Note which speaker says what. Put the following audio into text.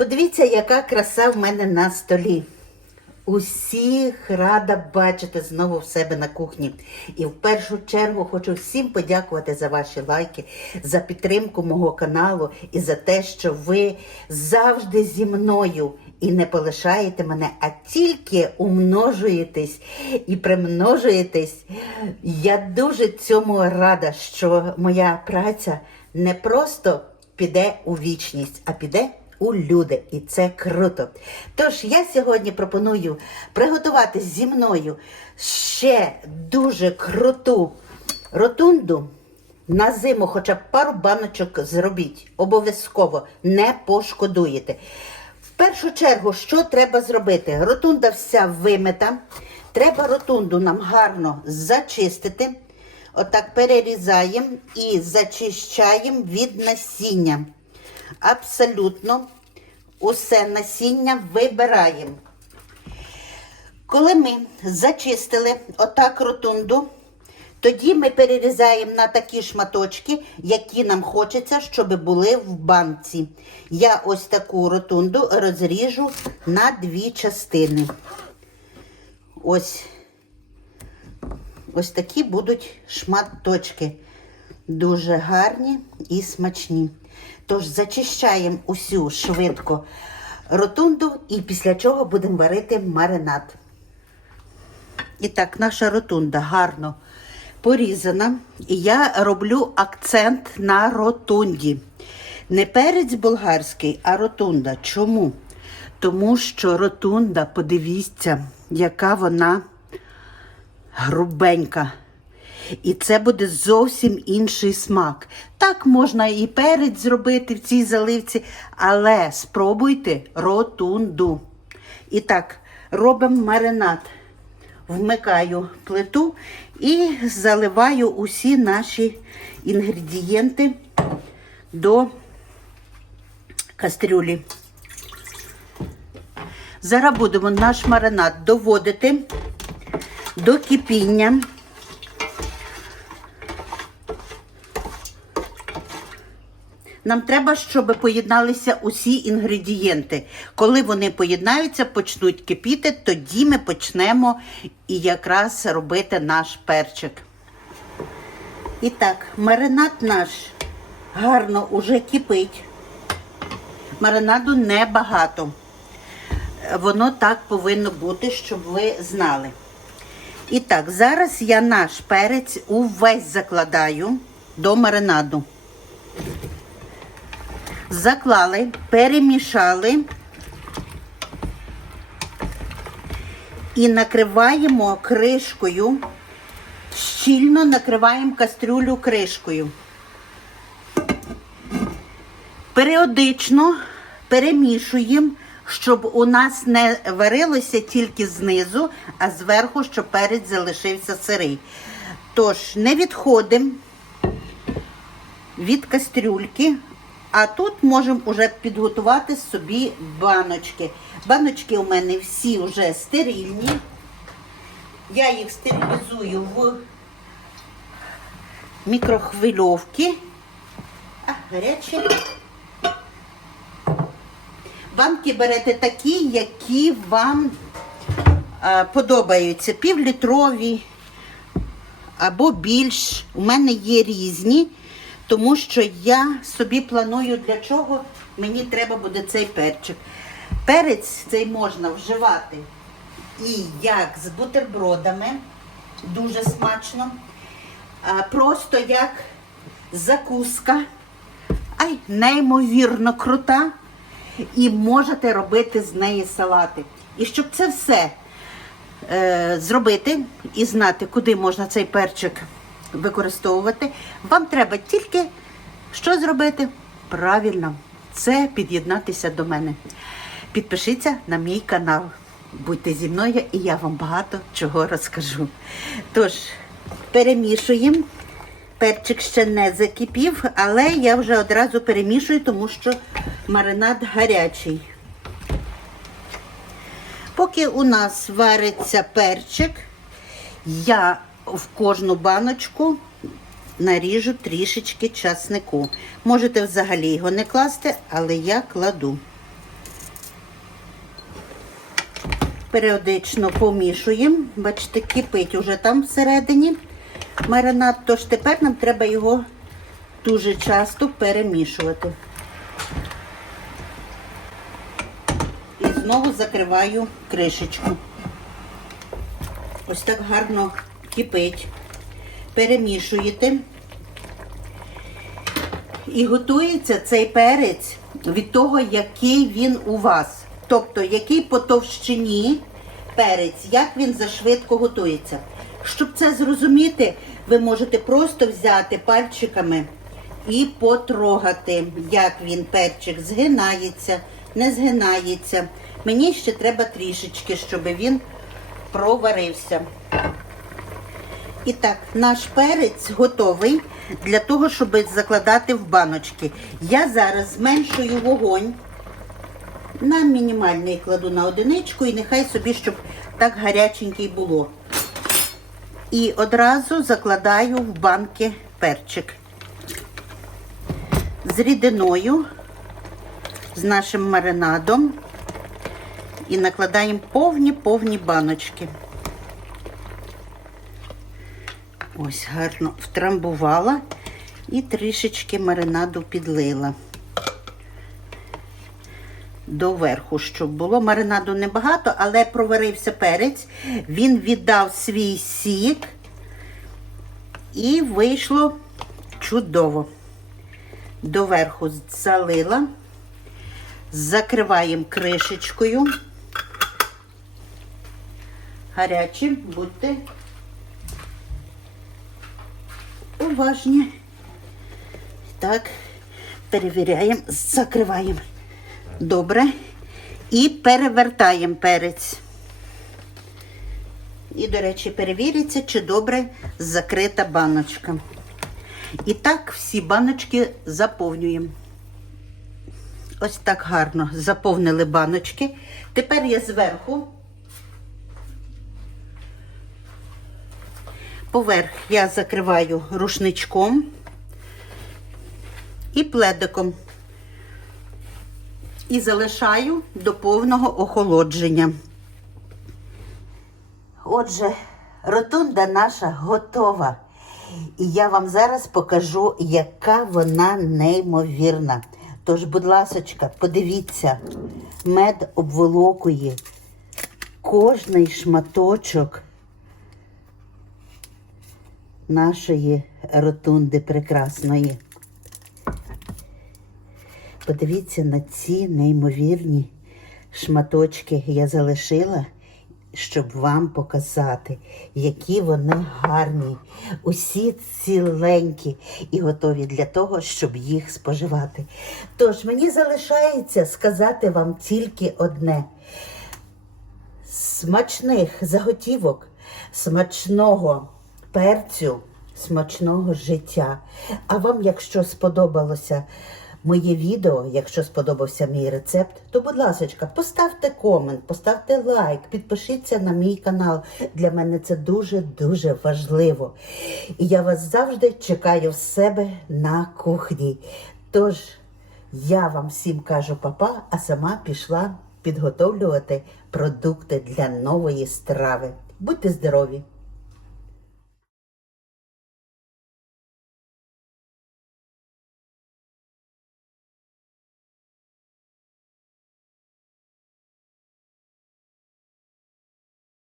Speaker 1: Подивіться, яка краса в мене на столі. Усіх рада бачити знову в себе на кухні. І в першу чергу хочу всім подякувати за ваші лайки, за підтримку мого каналу і за те, що ви завжди зі мною і не полишаєте мене, а тільки умножуєтесь і примножуєтесь. Я дуже цьому рада, що моя праця не просто піде у вічність, а піде у люди, і це круто. Тож я сьогодні пропоную приготувати зі мною ще дуже круту ротунду. На зиму хоча б пару баночок зробіть. Обов'язково не пошкодуєте. В першу чергу, що треба зробити? Ротунда вся вимита. Треба ротунду нам гарно зачистити. Отак перерізаємо і зачищаємо від насіння. Абсолютно усе насіння вибираємо. Коли ми зачистили отак ротунду, тоді ми перерізаємо на такі шматочки, які нам хочеться, щоб були в банці. Я ось таку ротунду розріжу на дві частини. Ось, ось такі будуть шматочки. Дуже гарні і смачні. Тож зачищаємо усю швидко ротунду і після чого будемо варити маринад. І так, наша ротунда гарно порізана. І я роблю акцент на ротунді. Не перець болгарський, а ротунда. Чому? Тому що ротунда, подивіться, яка вона грубенька. І це буде зовсім інший смак. Так можна і перець зробити в цій заливці, але спробуйте ротунду. І так, робимо маринад. Вмикаю плиту і заливаю усі наші інгредієнти до кастрюлі. Зараз будемо наш маринад доводити до кипіння. Нам треба, щоб поєдналися усі інгредієнти. Коли вони поєднаються, почнуть кипіти, тоді ми почнемо і якраз робити наш перчик. І так, маринад наш гарно уже кипить. Маринаду небагато. Воно так повинно бути, щоб ви знали. І так, зараз я наш перець увесь закладаю до маринаду заклали, перемішали і накриваємо кришкою, щільно накриваємо кастрюлю кришкою. Періодично перемішуємо, щоб у нас не варилося тільки знизу, а зверху, щоб перець залишився сирий. Тож, не відходимо від кастрюльки, а тут можемо вже підготувати собі баночки. Баночки у мене всі вже стерильні. Я їх стерилізую в мікрохвильовки. А, гарячі. Банки берете такі, які вам а, подобаються. Півлітрові або більш. У мене є різні тому що я собі планую, для чого мені треба буде цей перчик. Перець цей можна вживати і як з бутербродами, дуже смачно. А, Просто як закуска, ай, неймовірно крута. І можете робити з неї салати. І щоб це все е, зробити і знати, куди можна цей перчик використовувати, вам треба тільки що зробити? Правильно, це під'єднатися до мене. Підпишіться на мій канал. Будьте зі мною і я вам багато чого розкажу. Тож, перемішуємо. Перчик ще не закипів, але я вже одразу перемішую, тому що маринад гарячий. Поки у нас вариться перчик, я в кожну баночку наріжу трішечки часнику. Можете взагалі його не класти, але я кладу. Періодично помішуємо. Бачите, кипить уже там всередині маринад, тож тепер нам треба його дуже часто перемішувати. І знову закриваю кришечку. Ось так гарно кипить. Перемішуєте. І готується цей перець від того, який він у вас. Тобто, який по товщині перець, як він зашвидко готується. Щоб це зрозуміти, ви можете просто взяти пальчиками і потрогати, як він перчик згинається, не згинається. Мені ще треба трішечки, щоб він проварився. І так, наш перець готовий для того, щоб закладати в баночки. Я зараз зменшую вогонь на мінімальний кладу на одиничку і нехай собі, щоб так гаряченький було. І одразу закладаю в банки перчик з рідиною, з нашим маринадом і накладаємо повні-повні баночки. Ось гарно втрамбувала і трішечки маринаду підлила. Доверху, щоб було. Маринаду небагато, але проварився перець. Він віддав свій сік і вийшло чудово. Доверху залила, закриваємо кришечкою. Гарячі, будьте уважні. Так, перевіряємо, закриваємо. Добре. І перевертаємо перець. І, до речі, перевіриться, чи добре закрита баночка. І так всі баночки заповнюємо. Ось так гарно заповнили баночки. Тепер я зверху. Поверх я закриваю рушничком і пледиком. І залишаю до повного охолодження. Отже, ротунда наша готова. І я вам зараз покажу, яка вона неймовірна. Тож, будь ласочка, подивіться, мед обволокує кожний шматочок нашої ротунди прекрасної. Подивіться на ці неймовірні шматочки я залишила, щоб вам показати, які вони гарні. Усі ціленькі і готові для того, щоб їх споживати. Тож мені залишається сказати вам тільки одне: смачних заготівок, смачного перцю, смачного життя. А вам, якщо сподобалося моє відео, якщо сподобався мій рецепт, то, будь ласка, поставте комент, поставте лайк, підпишіться на мій канал. Для мене це дуже-дуже важливо. І я вас завжди чекаю в себе на кухні. Тож, я вам всім кажу папа, а сама пішла підготовлювати продукти для нової страви. Будьте здорові!